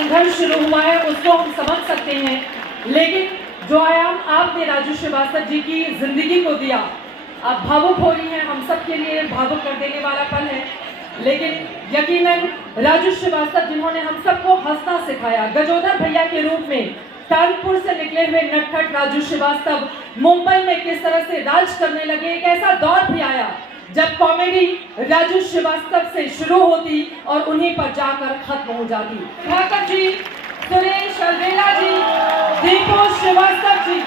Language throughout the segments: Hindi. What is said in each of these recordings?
संघर्ष शुरू हुआ है उसको हम समझ सकते हैं, लेकिन जो आयाम आपने राजू श्रीवास्तव जी की जिंदगी को दिया, आप भावुक हो रही हैं, हम सब के लिए भावुक कर देने वाला पल है। लेकिन यकीनन राजू श्रीवास्तव जिन्होंने हम सबको हंसना सिखाया, गजोधर भैया के रूप में कानपुर से निकले हुए नटखट राजू श्रीवास्तव मुंबई में किस तरह से राज करने लगे। एक ऐसा दौर भी आया जब कॉमेडी राजू श्रीवास्तव से शुरू होती और उन्हीं पर जाकर खत्म हो जाती। ठाकर जी, सुरेश अलवेला जी, दीपू श्रीवास्तव जी,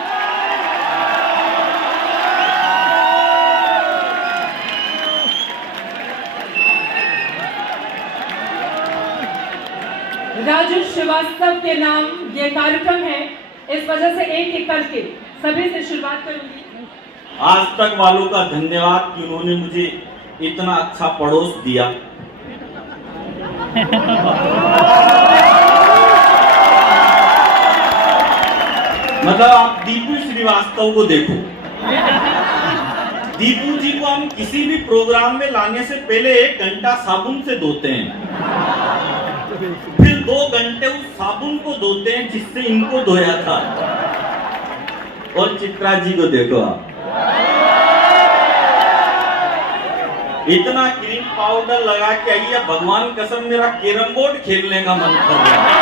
राजू श्रीवास्तव के नाम ये कार्यक्रम है, इस वजह से एक एक करके सभी से शुरुआत करूंगी। आज तक वालों का धन्यवाद कि उन्होंने मुझे इतना अच्छा पड़ोस दिया। मतलब आप दीपू श्रीवास्तव को देखो, दीपू जी को हम किसी भी प्रोग्राम में लाने से पहले 1 घंटा साबुन से धोते हैं, फिर 2 घंटे उस साबुन को धोते हैं जिससे इनको धोया था। और चित्रा जी को देखो आप, इतना क्रीम पाउडर लगा के आई है, भगवान कसम मेरा कैरम बोर्ड खेलने का मन कर रहा है।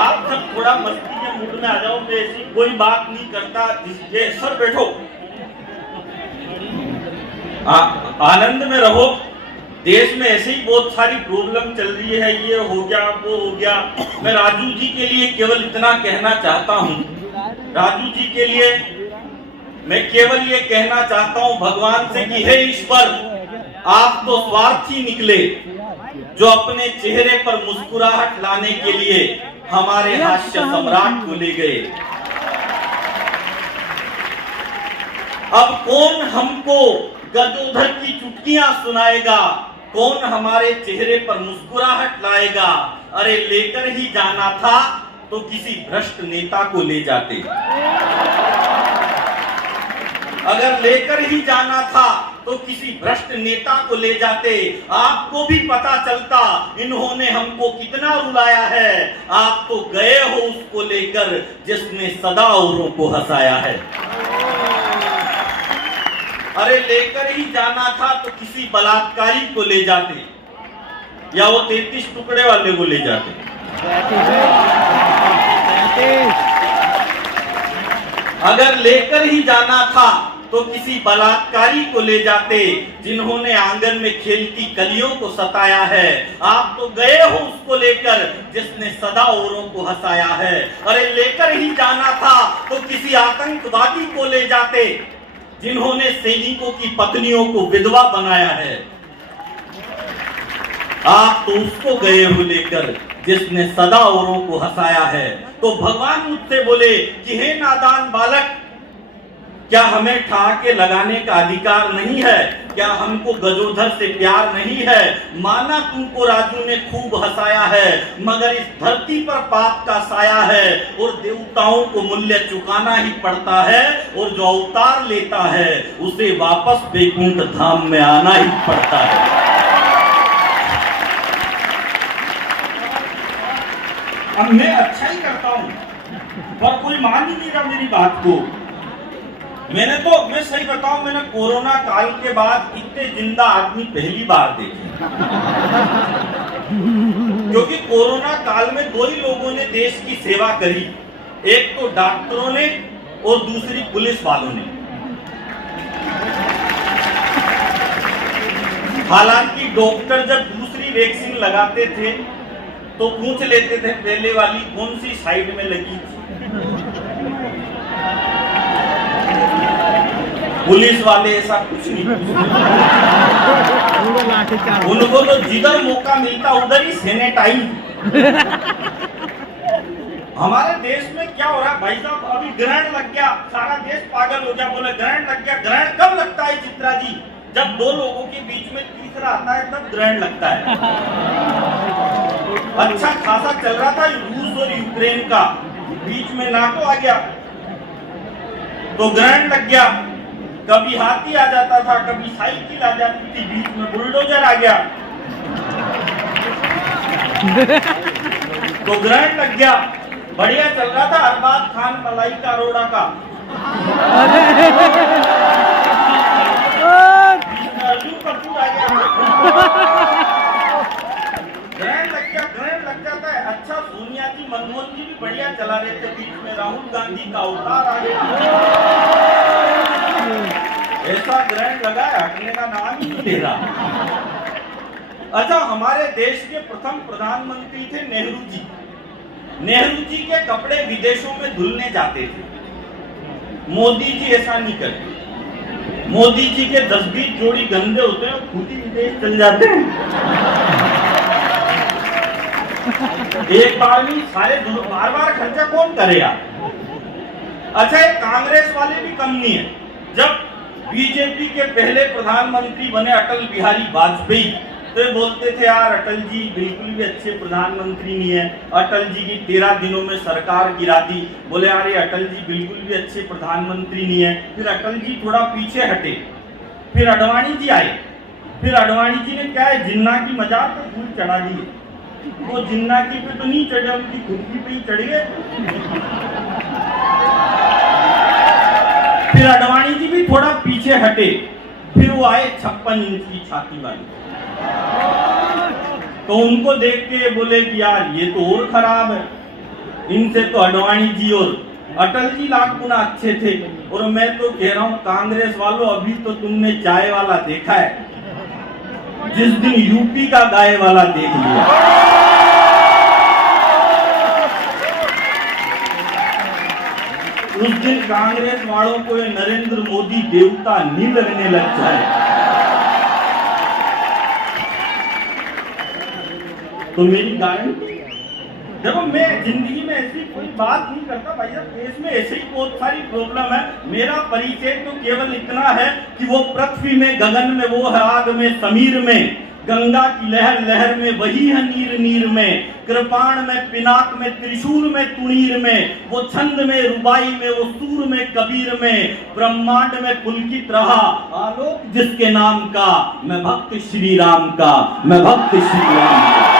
आप सब थोड़ा मस्ती के मूड में आ जाओ, मैं ऐसी कोई बात नहीं करता। ये सर बैठो, आनंद में रहो। देश में ऐसे ही बहुत सारी प्रॉब्लम चल रही है, ये हो गया वो हो गया। मैं राजू जी के लिए केवल इतना कहना चाहता हूँ, राजू जी के लिए मैं केवल ये कहना चाहता हूँ भगवान से कि हे ईश्वर, आप तो स्वार्थी निकले जो अपने चेहरे पर मुस्कुराहट लाने के लिए हमारे हास्य सम्राट को ले गए। अब कौन हमको गजोधर की चुटकियां सुनाएगा, कौन हमारे चेहरे पर मुस्कुराहट लाएगा। अरे लेकर ही जाना था तो किसी भ्रष्ट नेता को ले जाते, अगर लेकर ही जाना था तो किसी भ्रष्ट नेता को ले जाते। आपको भी पता चलता इन्होंने हमको कितना रुलाया है। आप तो गए हो उसको लेकर जिसने सदा औरों को हंसाया है। अरे लेकर ही जाना था तो किसी बलात्कारी को ले जाते, या वो 33 टुकड़े वाले को ले जाते। अगर लेकर ही जाना था तो किसी बलात्कारी को ले जाते जिन्होंने आंगन में खेलती कलियों को सताया है। आप तो गए हो उसको लेकर जिसने सदा औरों को हंसाया है। अरे लेकर ही जाना था तो किसी आतंकवादी को ले जाते जिन्होंने सैनिकों की पत्नियों को विधवा बनाया है। आप तो उसको गए हो लेकर जिसने सदा औरों को हंसाया है। तो भगवान मुझसे बोले कि हे नादान बालक, क्या हमें ठहाके लगाने का अधिकार नहीं है? क्या हमको गजोधर से प्यार नहीं है? माना तुमको राजू ने खूब हंसाया है, मगर इस धरती पर पाप का साया है और देवताओं को मूल्य चुकाना ही पड़ता है, और जो अवतार लेता है उसे वापस वैकुंठ धाम में आना ही पड़ता है। अब मैं अच्छा ही करता हूं पर कोई मान ही नहीं रहा मेरी बात को। मैं सही बताऊं, मैंने कोरोना काल के बाद इतने जिंदा आदमी पहली बार देखे। क्योंकि कोरोना काल में 2 ही लोगों ने देश की सेवा करी, एक तो डॉक्टरों ने और दूसरी पुलिस वालों ने। हालांकि डॉक्टर जब दूसरी वैक्सीन लगाते थे तो पूछ लेते थे पहले वाली कौन सी साइड में लगी थी। पुलिस वाले ऐसा कुछ नहीं पूछते, उनको तो जिधर मौका मिलता उधर ही सैनिटाइज। हमारे देश में क्या हो रहा है भाई साहब, अभी ग्रहण लग गया, सारा देश पागल हो गया, बोले ग्रहण लग गया। ग्रहण कब लगता है चित्रा जी? जब 2 लोगों के बीच में तीसरा आता है तब ग्रहण लगता है। अच्छा खासा चल रहा था रूस और यूक्रेन का, बीच में नाटो आ गया तो ग्रहण लग गया। कभी हाथी आ जाता था, कभी साइकिल आ जाती थी, बीच में बुलडोजर आ गया तो ग्रहण लग गया। बढ़िया चल रहा था अरबाज खान मलाई का अरोड़ा का, अर्जुन कपूर आ गया। ग्रहण लग जाता है। अच्छा, सोनिया जी मनमोहन जी भी बढ़िया चला रहे थे, बीच में राहुल गांधी का अवतार आ गया। ऐसा ग्रहण लगा है, हटने का नाम ही नहीं ले रहा। अच्छा, हमारे देश के प्रथम प्रधानमंत्री थे नेहरू जी। नेहरू जी के कपड़े विदेशों में धुलने जाते थे, मोदी जी ऐसा नहीं करते। मोदी जी के 10-20 जोड़ी गंदे होते हैं, खुद ही विदेश चल जाते हैं। एक बार भी सारे बार बार खर्चा कौन करेगा। अच्छा, एक कांग्रेस वाले भी कम नहीं है। जब बीजेपी के पहले प्रधानमंत्री बने अटल बिहारी वाजपेयी, तो ये बोलते थे यार अटल जी बिल्कुल भी अच्छे प्रधानमंत्री नहीं है, अटल जी की 13 दिनों में सरकार गिरा दी। बोले यार ये अटल जी बिल्कुल भी अच्छे प्रधानमंत्री नहीं है। फिर अटल जी थोड़ा पीछे हटे, फिर अडवाणी जी आए। फिर अडवाणी जी ने क्या है, जिन्ना की मजाक पे फूल चढ़ा दिए। वो जिन्ना की पे तो नहीं चढ़े, उनकी खुद की पे ही चढ़ गए। फिर अडवाणी जी भी थोड़ा पीछे हटे, फिर वो आए 56 इंच की छाती वाले। तो उनको देख के बोले कि यार ये तो और खराब है, इनसे तो अडवाणी जी और अटल जी लाख गुना अच्छे थे। और मैं तो कह रहा हूं कांग्रेस वालों, अभी तो तुमने चाय वाला देखा है, जिस दिन यूपी का गाय वाला देख लिया। उस दिन कांग्रेस वालों को ये नरेंद्र मोदी देवता नहीं लगने लग जाए। तो मेरी गारंटी, देखो मैं जिंदगी में ऐसी कोई बात नहीं करता भाई साहब, देश में ऐसे ही बहुत सारी प्रॉब्लम है। मेरा परिचय तो केवल इतना है कि वो पृथ्वी में, गगन में वो है, आग में, समीर में, गंगा की लहर लहर में वही है, नीर नीर में, कृपाण में, पिनाक में, त्रिशूल में, तुणीर में, वो छंद में, रुबाई में, वो सूर में, कबीर में, ब्रह्मांड में पुलकित रहा आलोक जिसके नाम का, मैं भक्त श्री राम का, मैं भक्त श्री राम का।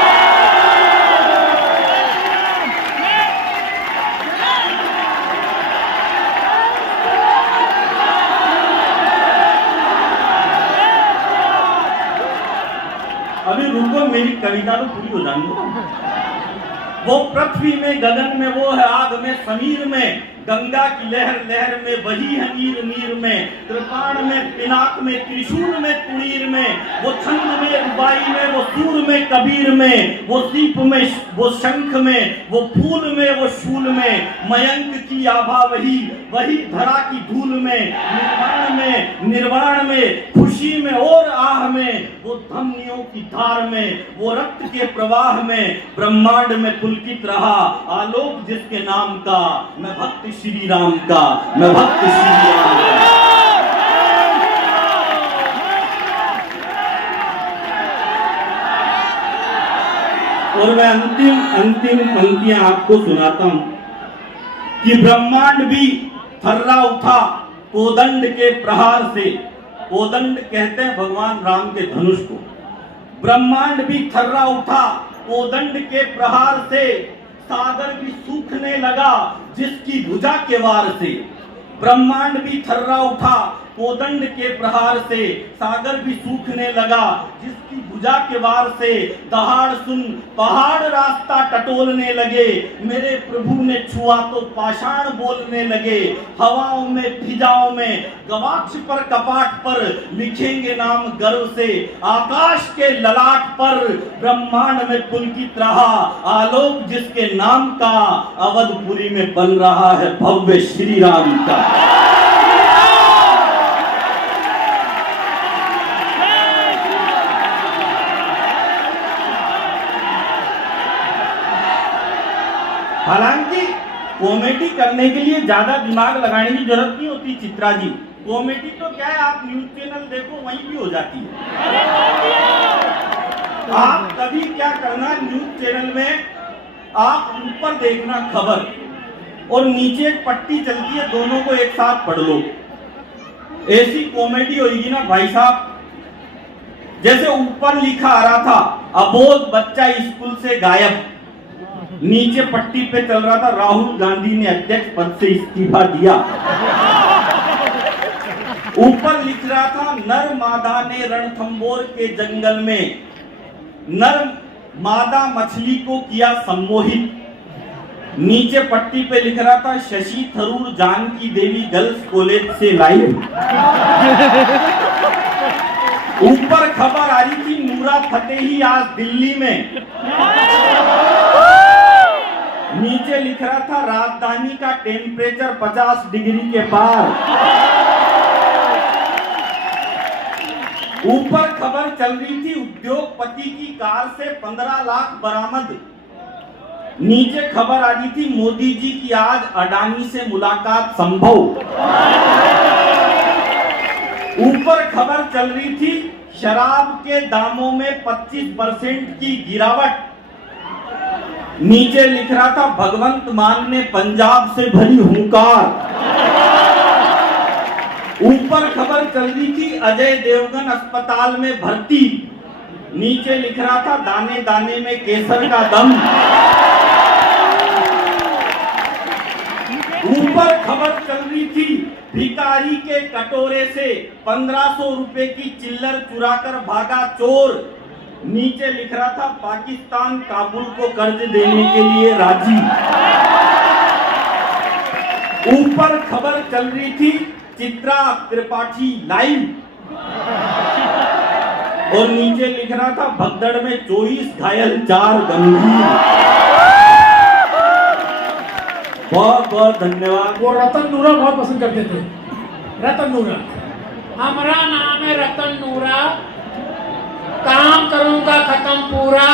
अभी रुको, मेरी कविता तो पूरी हो जानी है। वो पृथ्वी में, गगन में वो है, आग में, समीर में, गंगा की लहर लहर में वही है, नीर नीर में, कृपाण में, पिनाक में, त्रिशूल में, तुणीर में, वो छंद में, रुबाई में, वो सूर में, कबीर में, वो सीप में, वो शंख में, वो फूल में, वो शूल में, मयंक की आभा वही, वही धरा की धूल में, निर्वाण में, खुशी में और आह में, वो धमनियों की धार में, वो रक्त के प्रवाह में, ब्रह्मांड में पुलकित रहा आलोक जिसके नाम का, मैं भक्त श्री राम का, मैं भक्त श्री राम का। और मैं अंतिम पंक्तियां आपको सुनाता हूं कि ब्रह्मांड भी थर्रा उठा कोदंड के प्रहार से। कोदंड कहते हैं भगवान राम के धनुष को। ब्रह्मांड भी थर्रा उठा कोदंड के प्रहार से, सागर भी सूखने लगा जिसकी भुजा के वार से। ब्रह्मांड भी थर्रा उठा कोदंड के प्रहार से, सागर भी सूखने लगा जिसकी भुजा के वार से। दहाड़ सुन पहाड़ रास्ता टटोलने लगे, मेरे प्रभु ने छुआ तो पाषाण बोलने लगे। हवाओं में, फिजाओं में, गवाक्ष पर, कपाट पर लिखेंगे नाम गर्व से। आकाश के ललाट पर ब्रह्मांड में पुलकित रहा आलोक जिसके नाम का, अवधपुरी में बन रहा है भव्य श्री राम का। हालांकि कॉमेडी करने के लिए ज्यादा दिमाग लगाने की जरूरत नहीं होती चित्रा जी। कॉमेडी तो क्या है, आप न्यूज चैनल देखो वहीं भी हो जाती है। आप कभी क्या करना, न्यूज चैनल में आप ऊपर देखना खबर और नीचे एक पट्टी चलती है, दोनों को एक साथ पढ़ लो। ऐसी कॉमेडी होगी ना भाई साहब, जैसे ऊपर लिखा आ रहा था अबोध बच्चा स्कूल से गायब, नीचे पट्टी पे चल रहा था राहुल गांधी ने अध्यक्ष पद से इस्तीफा दिया। ऊपर लिख रहा था नर मादा ने रणथंबोर के जंगल में नर मादा मछली को किया सम्मोहित, नीचे पट्टी पे लिख रहा था शशि थरूर जानकी देवी गर्ल्स कॉलेज से लाइव। ऊपर खबर आ रही थी नूरा फतेही आज दिल्ली में, नीचे लिख रहा था राजधानी का टेम्परेचर 50 डिग्री के पार। ऊपर खबर चल रही थी उद्योगपति की कार से 15 लाख बरामद, नीचे खबर आ रही थी मोदी जी की आज अडानी से मुलाकात संभव। ऊपर खबर चल रही थी शराब के दामों में 25% की गिरावट, नीचे लिख रहा था भगवंत मान ने पंजाब से भरी हुंकार। ऊपर खबर चल रही थी अजय देवगन अस्पताल में भर्ती, नीचे लिख रहा था दाने दाने में केसर का दम। ऊपर खबर चल रही थी भिखारी के कटोरे से 1500 रुपए की चिल्लर चुराकर भागा चोर, नीचे लिख रहा था पाकिस्तान काबुल को कर्ज देने के लिए राजी। ऊपर खबर चल रही थी चित्रा त्रिपाठी लाइव, और नीचे लिख रहा था भगदड़ में 24 घायल 4 गंभीर। बहुत बहुत धन्यवाद। वो रतन नूरा बहुत पसंद करते थे, रतन नूरा। हमारा नाम है रतन नूरा, काम करूंगा खत्म पूरा,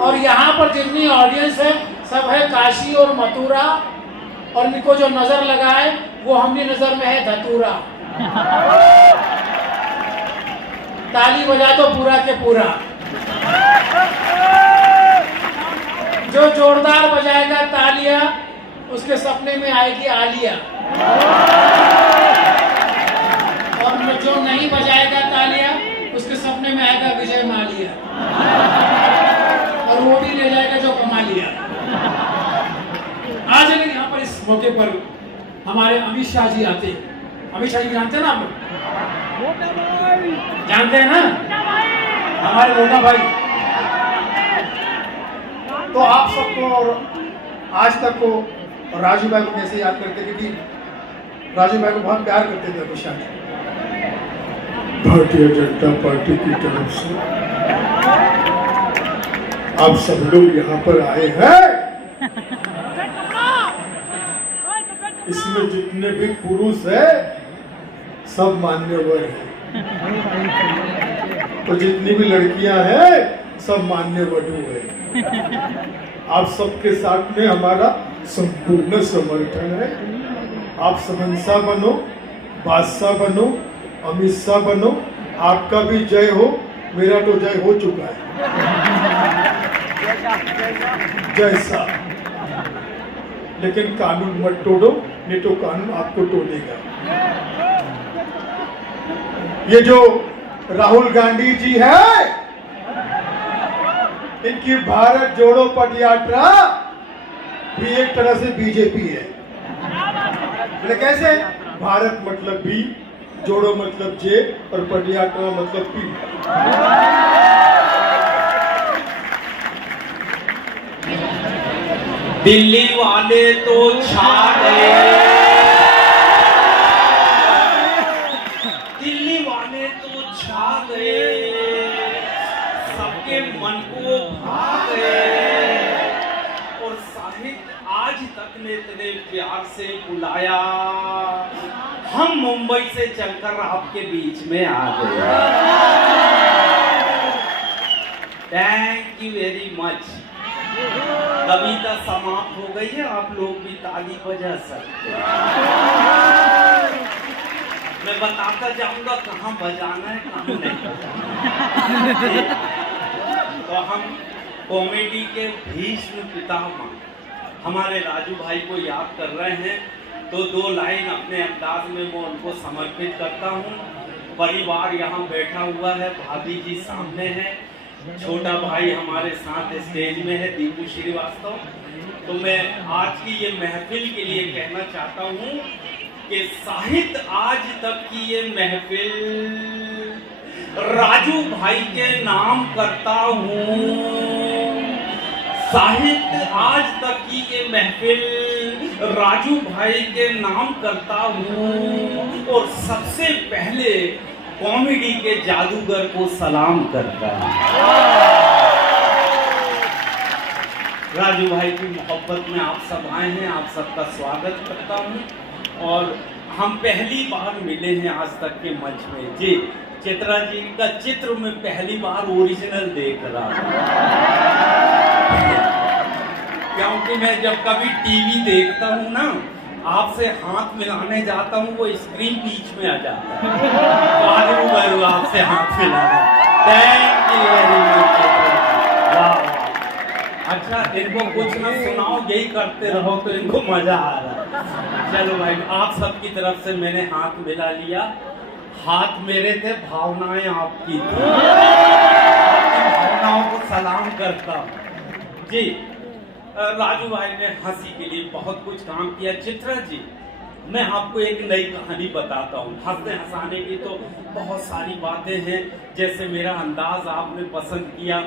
और यहाँ पर जितनी ऑडियंस है सब है काशी और मथुरा, और इनको जो नजर लगाए वो हमनी नजर में है धतूरा। ताली बजा दो पूरा के पूरा, जो जोरदार बजाएगा तालियां उसके सपने में आएगी आलिया, और जो नहीं बजाएगा तालियां उसके सपने में आएगा विजय मालिया, और वो भी ले जाएगा जो कमा लिया। आज अगर यहाँ पर इस मौके पर हमारे अमित शाह जी आते हैं, अमित शाह जी जानते हैं ना आप लोग, जानते हैं ना हमारे मोटा भाई, तो आप सबको और आज तक को और राजू भाई को कैसे याद करते, क्योंकि राजू भाई को बहुत प्यार करते थे अमित शाह जी। भारतीय जनता पार्टी की तरफ से आप सब लोग यहाँ पर आए हैं, इसमें जितने भी पुरुष है सब मान्यवर है, तो जितनी भी लड़कियां हैं सब मान्य वधू है। आप सबके साथ में हमारा संपूर्ण समर्थन है। आप सहनशाह बनो, बादशाह बनो, अमित शाह बनो, आपका भी जय हो, मेरा तो जय हो चुका है। जय शाह। लेकिन कानून मत तोड़ो, नहीं तो कानून आपको तोड़ेगा। ये जो राहुल गांधी जी है, इनकी भारत जोड़ो पद यात्रा भी एक तरह से बीजेपी है। कैसे? भारत मतलब बी, जोड़ो मतलब जे, और पद यात्रा मतलब पी। दिल्ली वाले तो छा गए, दिल्ली वाले तो छा गए, सबके मन को भा गए, और साहित्य आज तक ने इतने प्यार से बुलाया, हम मुंबई से चलकर आपके बीच में आ गए। Thank you very much. कविता समाप्त हो गई है, आप लोग भी ताली बजा सकते हैं। मैं बताता जाऊंगा कहाँ बजाना है, कहाँ नहीं। तो हम कॉमेडी के भीष्म पितामह हमारे राजू भाई को याद कर रहे हैं। तो 2 लाइन अपने अंदाज में मैं उनको समर्पित करता हूँ। परिवार यहाँ बैठा हुआ है, भाभी जी सामने है, छोटा भाई हमारे साथ स्टेज में है दीपू श्रीवास्तव। तो मैं आज की ये महफिल के लिए कहना चाहता हूँ कि साहित्य आज तक की ये महफिल राजू भाई के नाम करता हूँ। साहित्य आज तक की ये महफिल राजू भाई के नाम करता हूँ और सबसे पहले कॉमेडी के जादूगर को सलाम करता हूँ। राजू भाई की मोहब्बत में आप सब आए हैं, आप सबका स्वागत करता हूँ। और हम पहली बार मिले हैं आज तक के मंच में। जी, चित्रा जी का चित्र में पहली बार ओरिजिनल देख रहा हूँ, क्योंकि मैं जब कभी टीवी देखता हूँ ना, आपसे हाथ मिलाने जाता हूँ, वो स्क्रीन बीच में आ जाता है। तो आज मैं आपसे हाथ मिलाना। Thank you very much Chitra. अच्छा, इनको कुछ ना सुनाओ, यही करते रहो तो इनको मजा आ रहा है। चलो भाई, आप सबकी तरफ से मैंने हाथ मिला लिया। हाथ मेरे थे, भावनाएं आपकी थी। भावनाओं को सलाम करता हूं। जी, राजू भाई ने हंसी के लिए बहुत कुछ काम किया। चित्रा जी, मैं आपको एक नई कहानी बताता हूँ। हंसने हंसाने की तो बहुत सारी बातें हैं, जैसे मेरा अंदाज आपने पसंद किया।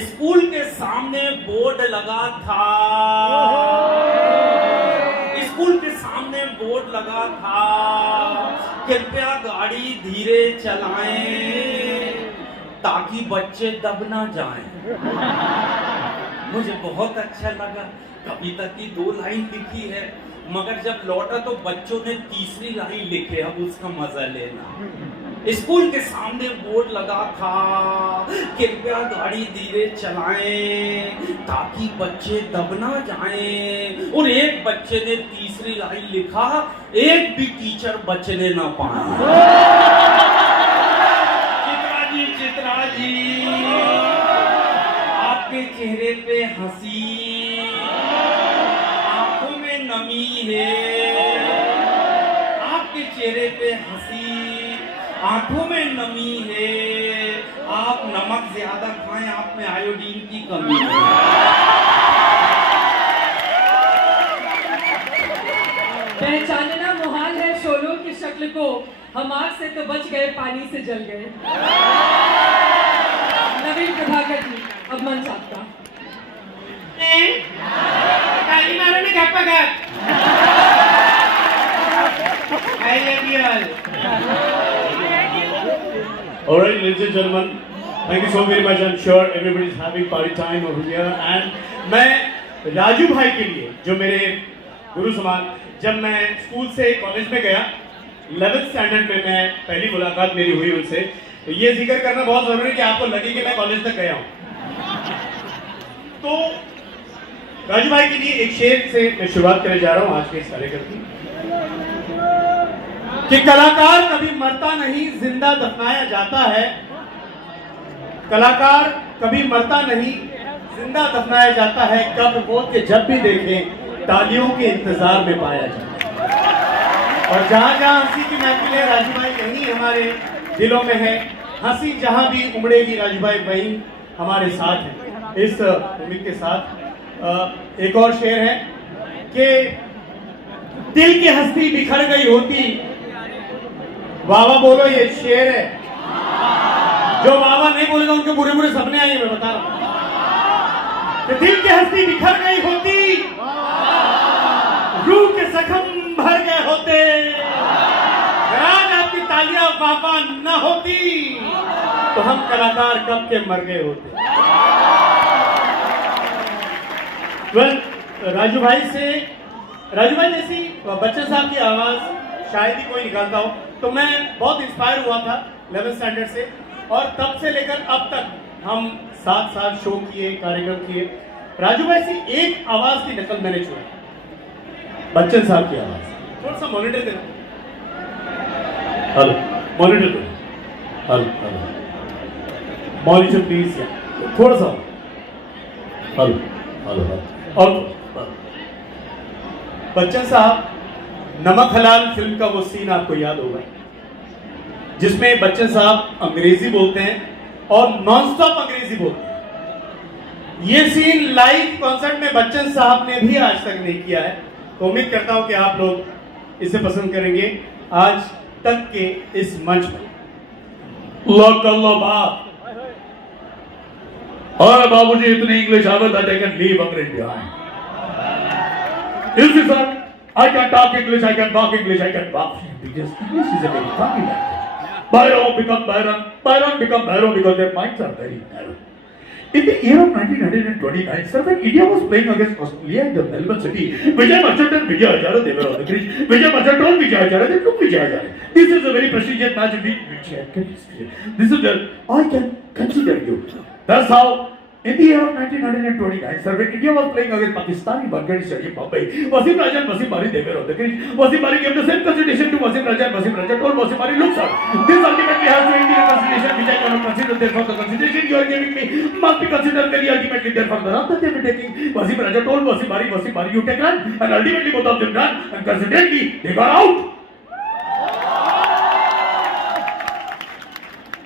स्कूल के सामने बोर्ड लगा था, स्कूल के सामने बोर्ड लगा था, कृपया गाड़ी धीरे चलाएं ताकि बच्चे दब ना जाएं। मुझे बहुत अच्छा लगा। कविता की 2 लाइन लिखी है, मगर जब लौटा तो बच्चों ने तीसरी लाइन लिखे। अब उसका मजा लेना। स्कूल के सामने बोर्ड लगा था, कृपया गाड़ी धीरे चलाएं ताकि बच्चे दब ना जाएं। और एक बच्चे ने तीसरी लाइन लिखा, एक भी टीचर बचने ना पाए। चित्रा जी, आपके चेहरे पे हंसी, आंखों में नमी है। आपके चेहरे पे हंसी, आंखों में नमी है। आप नमक ज्यादा खाएं, आप में आयोडीन की कमी है। पहचानना मुहाल है शोलों की शक्ल को, हम आग से तो बच गए, पानी से जल गए। नवीन प्रभाकर जी, अब मंच आपका। ताली मारो ना गप्पा गप। I love you all. All right, ladies and gentlemen, thank you so very much. I'm sure everybody is having party time over here. And मैं राजू भाई के लिए, जो मेरे गुरु समान, जब मैं स्कूल से कॉलेज में गया 11th स्टैंडर्ड में, मैं पहली मुलाकात मेरी हुई उनसे, तो ये जिक्र करना बहुत जरूरी है कि आपको लगे कि मैं कॉलेज तक गया हूँ। तो राजू भाई के लिए एक शेर से मैं शुरुआत करने जा रहा हूँ आज के इस कार्यक्रम की, कि कलाकार कभी मरता नहीं, जिंदा दफनाया जाता है। कलाकार कभी मरता नहीं, जिंदा दफनाया जाता है। कब्र मौत के जब भी देखें, तालियों के इंतजार में पाया जाता है। और जहां जहां हंसी की महफिल है, राजू भाई यहीं हमारे दिलों में है। हंसी जहां भी उमड़ेगी, राजू भाई वहीं हमारे साथ है। इस उम्मीद के साथ एक और शेर है कि दिल की हस्ती बिखर गई होती। वावा बोलो, ये शेर है। जो वावा नहीं बोलेगा उनके बुरे बुरे सपने आएंगे, मैं बता रहा हूं। कि दिल की हस्ती बिखर गई होती, रूह के जख्म भर गए होते, आज आपकी तालियां वावा न होती तो हम कलाकार कब के मर गए होते। राजू भाई जैसी बच्चन साहब की आवाज शायद ही कोई निकालता हो, तो मैं बहुत इंस्पायर हुआ था 11th स्टैंडर्ड से, और तब से लेकर अब तक हम साथ साथ शो किए, कार्यक्रम किए। राजू भाई से एक आवाज की नकल मैंने छोड़ी, बच्चन साहब की आवाज। थोड़ा सा मॉनिटर देना, हेलो मॉनिटर दो, हेलो मॉनिटर प्लीज, थोड़ा सा हेलो हेलो। और बच्चन साहब नमक हलाल फिल्म का वो सीन आपको याद होगा, जिसमें बच्चन साहब अंग्रेजी बोलते हैं और नॉनस्टॉप अंग्रेजी बोलते हैं। ये सीन लाइव कॉन्सर्ट में बच्चन साहब ने भी आज तक नहीं किया है, तो उम्मीद करता हूं कि आप लोग इसे पसंद करेंगे आज तक के इस मंच पर। और बाबूजी इतनी इंग्लिश आवे that I can leave English behind. Is sir? I can talk English, I can talk English, I can talk because English is a very funny language. Byron become Byron, Byron become Byron because their minds are very narrow. In the year of 1929, sir, when India was playing against Australia in the Melbourne city, Vijay Merchant and Vijay Hazare, they were on the pitch. Vijay Merchant told Vijay Hazare, they took Vijay Hazare. This is a very prestigious match in which I can history. This is the I can consider you. That's how in the year of 1929, sir, when India was playing against Pakistan in Wankhede Stadium, Bombay, Wasim Raja and Wasim Bari, they were on the pitch. Wasim Bari gave the same consideration to Wasim Raja and Wasim Raja told Wasim Bari, look sir, this ultimately has to be a consideration which I cannot consider, therefore the consideration you are giving me must be considered very ultimately, therefore the run that they were taking. Wasim Raja told Wasim Bari, you take run, and ultimately both of them ran, and coincidentally, they got out.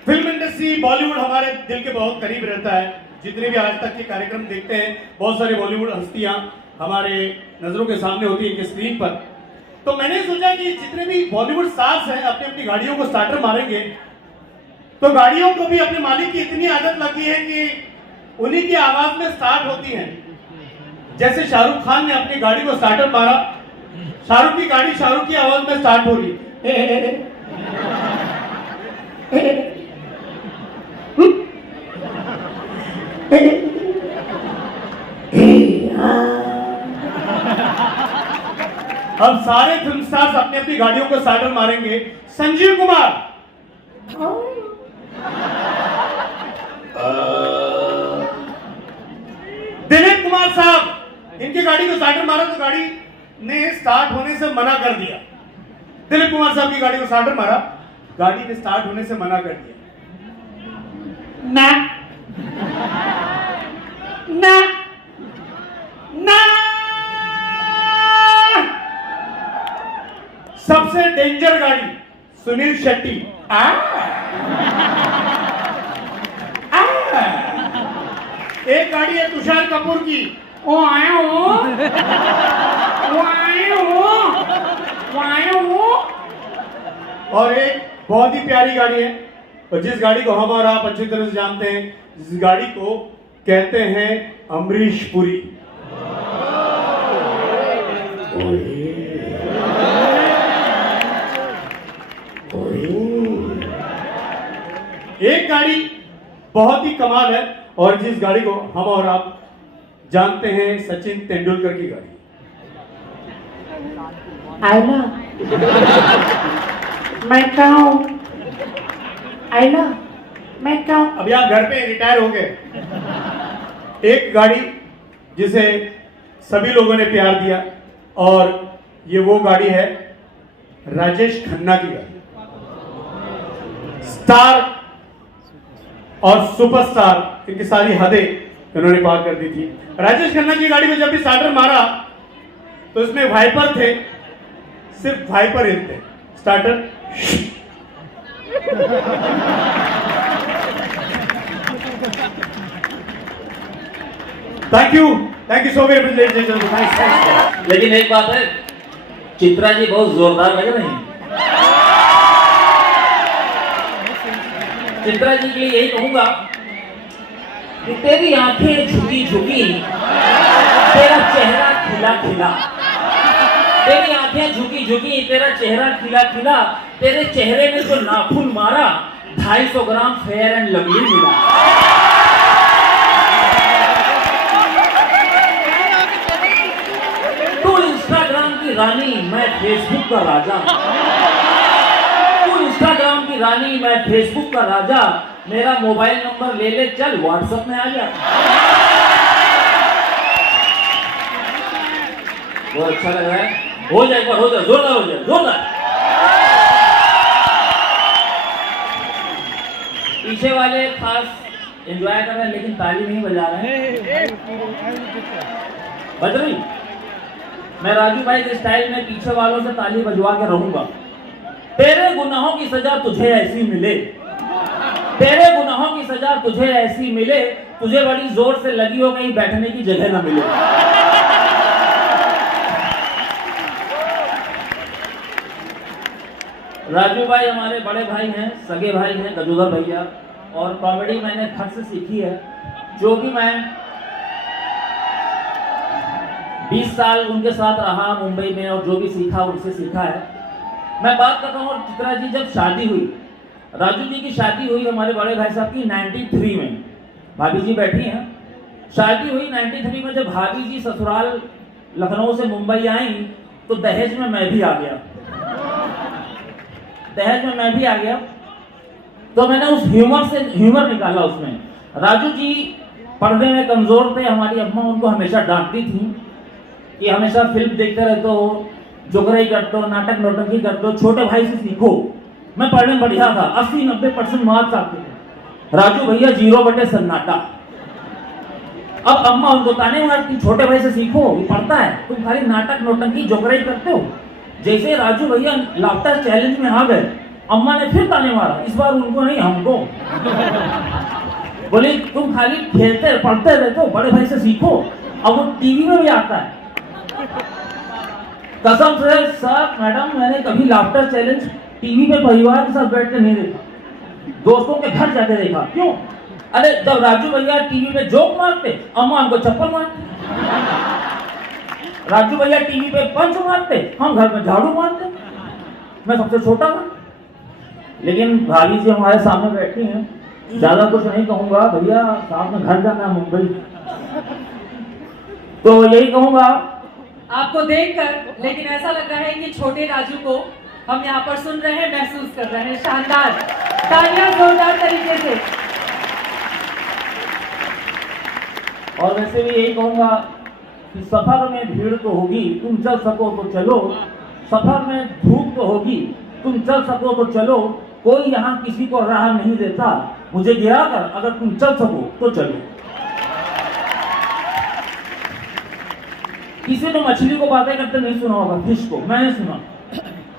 Film industry Bollywood हमारे दिल के बहुत करीब रहता है। जितने भी आज तक के कार्यक्रम देखते हैं, बहुत सारे बॉलीवुड हस्तियां हमारे नजरों के सामने होती है इनके स्क्रीन पर। तो मैंने सोचा कि जितने भी बॉलीवुड स्टार्स हैं अपनी अपनी गाड़ियों को स्टार्टर मारेंगे, तो गाड़ियों को भी अपने मालिक की इतनी आदत लगी है कि उन्हीं की आवाज में स्टार्ट होती है। जैसे शाहरुख खान ने अपनी गाड़ी को स्टार्टर मारा, शाहरुख की गाड़ी शाहरुख की आवाज में स्टार्ट हो रही। अब सारे फिल्म स्टार्स अपनी अपनी गाड़ियों को स्टार्टर मारेंगे। संजीव कुमार, दिलीप कुमार साहब, इनकी गाड़ी को स्टार्टर मारा तो गाड़ी ने स्टार्ट होने से मना कर दिया। दिलीप कुमार साहब की गाड़ी को स्टार्टर मारा, गाड़ी ने स्टार्ट होने से मना कर दिया। ना ना ना सबसे डेंजर गाड़ी सुनील शेट्टी। एक गाड़ी है तुषार कपूर की, ओ आया हो, ओ आया हो, ओ आया हो। और एक बहुत ही प्यारी गाड़ी है, और जिस गाड़ी को हम और आप अच्छी तरह से जानते हैं, जिस गाड़ी को कहते हैं अमरीश पुरी। एक गाड़ी बहुत ही कमाल है, और जिस गाड़ी को हम और आप जानते हैं सचिन तेंदुलकर की गाड़ी। आईना, मैं कहाँ हूँ? आईना, मैं कहाँ हूँ? अभी आप घर पे रिटायर हो गए। एक गाड़ी जिसे सभी लोगों ने प्यार दिया, और ये वो गाड़ी है राजेश खन्ना की गाड़ी। स्टार और सुपरस्टार, इनकी सारी हदें इन्होंने पार कर दी थी। राजेश खन्ना की गाड़ी में जब भी स्टार्टर मारा तो इसमें वाइपर थे, सिर्फ वाइपर हिल थे। Starter thank you so very much. लेकिन एक बात है, चित्रा जी बहुत जोरदार लग रही हैं। चित्रा जी के लिए यही कहूंगा कि तेरी आंखें झुकी झुकी, तेरा चेहरा खिला खिला। तेरी आंखें झुकी झुकी, तेरा चेहरा खिला खिला। तेरे चेहरे में जो नाखून मारा, 250 ग्राम फेयर एंड लवली मिला। तू इंस्टाग्राम की रानी, मैं फेसबुक का राजा। तू इंस्टाग्राम की रानी, मैं फेसबुक का राजा। मेरा मोबाइल नंबर ले ले, चल व्हाट्सएप में आ जा। बहुत अच्छा लग रहा है, हो जाए, हो जाए, जोरदार हो जाए, जोरदार। पीछे वाले खास एंजॉय कर रहे हैं, लेकिन ताली नहीं बजा रहे हैं। बज रही? मैं राजू भाई के स्टाइल में पीछे वालों से ताली बजवा के रहूंगा। तेरे गुनाहों की सजा तुझे ऐसी मिले, तेरे गुनाहों की सजा तुझे ऐसी मिले, तुझे बड़ी जोर से लगी हो कहीं बैठने की जगह ना मिले। राजू भाई हमारे बड़े भाई हैं, सगे भाई हैं, गजोदर भैया, और कॉमेडी मैंने खट से सीखी है, जो कि मैं 20 साल उनके साथ रहा मुंबई में और जो भी सीखा उनसे सीखा है। मैं बात कर रहा हूँ चित्रा जी, जब शादी हुई, राजू जी की शादी हुई हमारे बड़े भाई साहब की 93 में, भाभी जी बैठी हैं, शादी हुई 93 में। जब भाभी जी ससुराल लखनऊ से मुंबई आई तो दहेज में मैं भी आ गया, दहेज में मैं भी आ गया। तो मैंने उस ह्यूमर निकाला उसमें। राजू जी पढ़ने में कमजोर थे, हमारी अम्मा उनको हमेशा डांटती थी कि हमेशा फिल्म देखते रहते हो, जोगराई करते हो, नाटक नौटंकी करते हो, छोटे भाई से सीखो। मैं पढ़ने में बढ़िया था, 80-90% मार्क्स आते थे। राजू भैया 0 बटे सन्नाटा। अब अम्मा उनको ताने मारती, छोटे भाई से सीखो, ये पढ़ता है, तुम खाली नाटक नौटंकी जोगराई करते हो। जैसे राजू भैया लाफ्टर चैलेंज में आ गए, अम्मा ने फिर ताने मारा, इस बार उनको नहीं हमको। बोले तुम खाली खेलते पढ़ते रहते हो, बड़े भाई से सीखो। अब वो टीवी में भी आता है। कसम से सर मैडम, मैंने कभी लाफ्टर चैलेंज टीवी पे परिवार के साथ बैठ के नहीं देखा, दोस्तों के घर जाके देखा। क्यों? अरे जब राजू भैया टीवी पे जोक मारते, अम्मा हमको चप्पल मारते। राजू भैया टीवी पे पंच मारते, हम घर में झाड़ू मारते। मैं सबसे छोटा था, लेकिन भाभी जी हमारे सामने बैठी हैं, ज्यादा कुछ नहीं कहूंगा, भैया साथ में घर जाना है मुंबई, तो यही कहूंगा। आपको देखकर लेकिन ऐसा लग रहा है कि छोटे राजू को हम यहाँ पर सुन रहे हैं, महसूस कर रहे हैं। शानदार, तालियां जोरदार तरीके से। और वैसे भी यही कहूंगा कि सफर में भीड़ तो होगी, तुम चल सको तो चलो। सफर में धूप तो होगी, तुम चल सको तो चलो। कोई यहाँ किसी को राह नहीं देता, मुझे गिरा कर अगर तुम चल सको तो चलो। किसी ने मछली को बातें करते नहीं सुना होगा, फिश को मैंने सुना।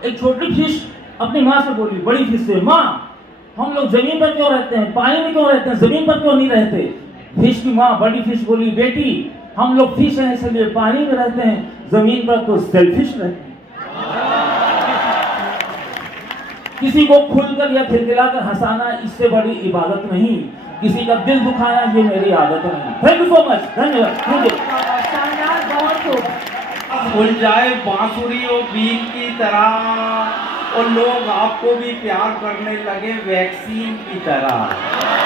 एक छोटी फिश अपनी माँ से बोली बड़ी फिश से, माँ हम लोग जमीन पर क्यों रहते हैं, पानी में क्यों रहते हैं, जमीन पर क्यों नहीं रहते। फिश की माँ बड़ी फिश बोली, बेटी हम लोग फिश हैं इसलिए पानी में रहते हैं, जमीन पर तो सेल्फिश रहते हैं। किसी को खुलकर या खिलखिलाकर हंसाना इससे बड़ी इबादत नहीं, किसी का दिल दुखाना ये मेरी आदत नहीं। थैंक यू सो मच, धन्यवाद। शानदार, बहुत खूब। खुल जाए बांसुरी और बीन की तरह, और लोग आपको भी प्यार करने लगे वैक्सीन की तरह।